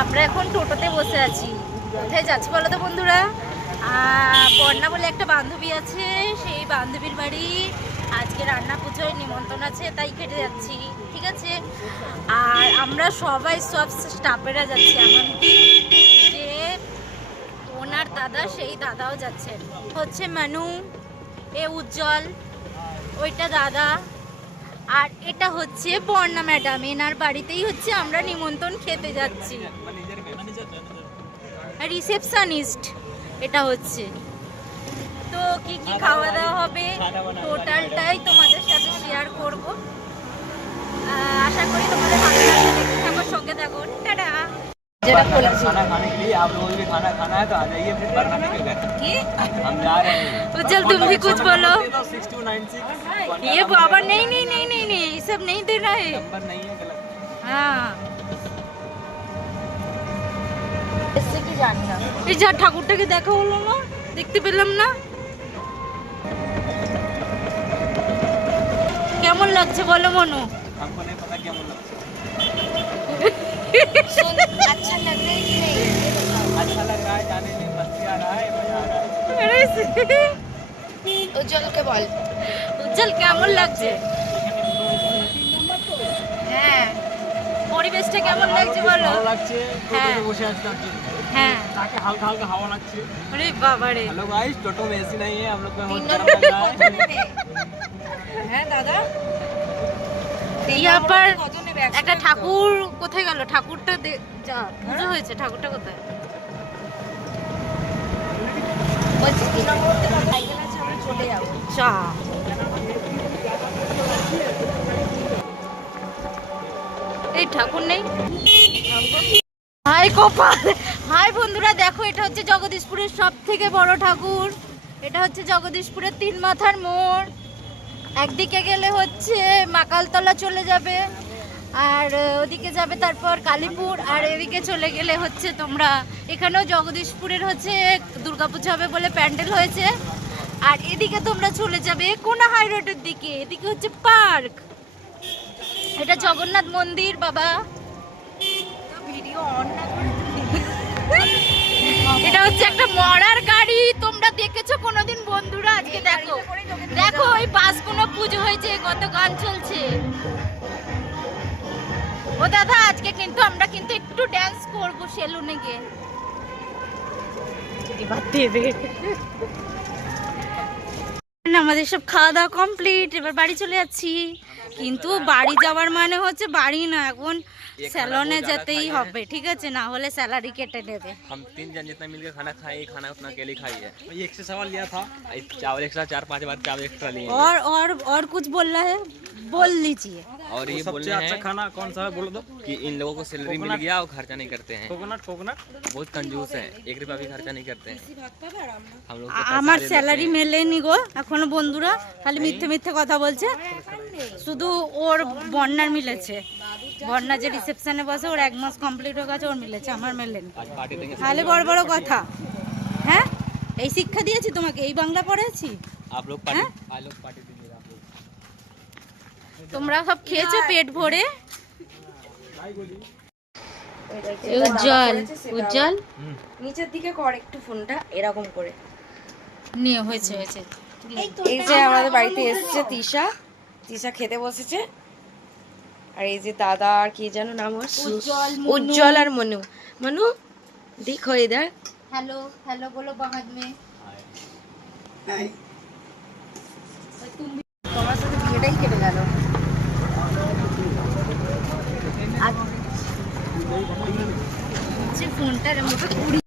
আমরা এখন টোটোতে বসে আছি। কোথায় যাচ্ছি বলো তো বন্ধুরা? বর্ণা বলে একটা বান্ধবী আছে, সেই বান্ধবীর বাড়ি। আজকে রান্না পুজোয় নিমন্ত্রণ আছে, তাই কেটে যাচ্ছি, ঠিক আছে? আর আমরা সবাই সব স্টাফেরা যাচ্ছি এমনকি যে ওনার দাদা, সেই দাদাও যাচ্ছেন। হচ্ছে মানু, এ উজ্জ্বল, ওইটা দাদা আর এটা হচ্ছে বর্ণা ম্যাডাম এনার বাড়িতেই হচ্ছে আমরা নিমন্ত্রণ খেতে যাচ্ছি রিসেপশনিস্ট এটা হচ্ছে তো কি কি খাওয়া দাওয়া হবে টোটালটাই তোমাদের সাথে শেয়ার করব আহ, আশা করি তোমাদের ভালো লাগবে দেখতে থাকো সঙ্গে থাকো টাটা যেটা বলেছি खाना खाने के लिए आप लोगों को भी खाना खाना है तो आ जाइए फिर बरनाने के घर কি हम जा रहे हैं उज्जवल तुम भी कुछ बोलो सिक्स टू नाइन सिक्स ये बाबा नहीं नहीं नहीं नहीं नहीं ये सब नहीं देना है नंबर नहीं है गलत হ্যাঁ এসে কি জানি না এই যা ঠাকুরটাকে দেখা হলো না দেখতে পেলাম না কেমন লাগছে বলো মনু हमको नहीं पता क्या बोला আচ্ছা লাগ রা কি নেই अच्छा लग रहा है जाने में मस्ती आ रहा है मजा आ रहा है উজ্জ্বলকে বল উজ্জ্বল কেমন লাগছে হ্যাঁ পরিবেশটা কেমন লাগছে বলো ভালো লাগছে হ্যাঁ। টোটোতে বসে আছি তার জন্য। হ্যাঁ ताकि हल्का हल्का हवा লাগছে আরে বাবা রে हेलो गाइस टोटो में एसी नहीं है हम लोग को बहुत गर्म लग रहा है হ্যাঁ দাদা यहाँ पर কত নেবে একটা ঠাকুর কোথায় গেল ঠাকুরটা দে- যা পুজো হয়েছে ঠাকুরটা কোথায় বলছি তিন নম্বর থেকে সাইকেল আছে আমরা চলে যাবো চা এই ঠাকুর নেই। হাই কপাল। হাই বন্ধুরা, দেখো এটা হচ্ছে জগদীশপুরের সব থেকে বড় ঠাকুর। এটা হচ্ছে জগদীশপুরের তিন মাথার মোড়। একদিকে গেলে হচ্ছে মাকালতলা চলে যাবে, আর ওদিকে যাবে তারপর কালীপুর, আর এদিকে চলে গেলে হচ্ছে তোমরা এখানেও জগদীশপুরের হচ্ছে দুর্গাপুজো হবে বলে প্যান্ডেল হয়েছে। আর এদিকে তোমরা চলে যাবে কোনা হাই রোডের দিকে, এদিকে হচ্ছে পার্ক। এটা জগন্নাথ মন্দির, বাবা। এটা হচ্ছে একটা মরার গাড়ি। তোমরা দেখেছ কোনোদিন বন্ধুরা আজকে? দেখো। দেখো, ওই বাসগুলো পুজো হয়েছে, কত গান চলছে। ও দাদা, আজকে কিন্তু আমরা কিন্তু একটু ড্যান্স করব সেলুনে গিয়ে। আমাদের সব খাওয়া দাওয়া কমপ্লিট এবার বাড়ি চলে যাচ্ছি। কিন্তু বাড়ি যাওয়ার মানে হচ্ছে বাড়ি না এখন স্যালনে যেতেই হবে ঠিক আছে না হলে স্যালারি কেটে নেবে हम तीन जन जितना मिलकर खाना खाए ये खाना उतना अकेले खाई है ये एक से सवाल लिया था चावल एक्स्ट्रा चार पांच बार चावल एक्स्ट्रा लिए हैं। और और और कुछ बोल रहा है बोल लीजिए और ये बोलने अच्छा हैं खाना कौन सा है बोलो तो कि इन लोगों को सैलरी मिल गया और खर्चा नहीं करते हैं कोकोनट कोकोनट बहुत कंजूस है एक रुपया भी खर्चा नहीं करते हैं हम लोग को पैसा আমার दे देते স্যালারি हैं। মেলেনি গো এখনো বন্ধুরা খালি মিথ্যে মিথ্যে কথা বলছে শুধু ওর বন্যার মিলেছে বন্যা যে রিসেপশনে বসে ওর এক মাস কমপ্লিট হয়ে গেছে ওর মিলেছে আমার মেলেনি आज पार्टी देंगे তাহলে বড় বড় কথা হ্যাঁ এই শিক্ষা দিয়েছি তোমাকে এই বাংলা পড়েছি आप लोग पार्टी आप लोग पार्टी दीजिएगा आप लोग তোমরা সব খেয়েছো পেট ভরে? উজ্জ্বল উজ্জ্বল। নিচের দিকে কর একটু ফোনটা এরকম করে। নিয়ে হয়েছে হয়েছে। এই যে আমাদের বাড়িতে এসেছে তিশা। তিশা খেতে বসেছে। আর এই যে দাদা আর কি যেন নাম উজ্জ্বল আর মনু। মনু দেখো দেখ। হ্যালো হ্যালো বলো বাহাদ মে তোমার সাথে বিয়েটাই কেটে গেল। ফোনটার মতো কুড়ি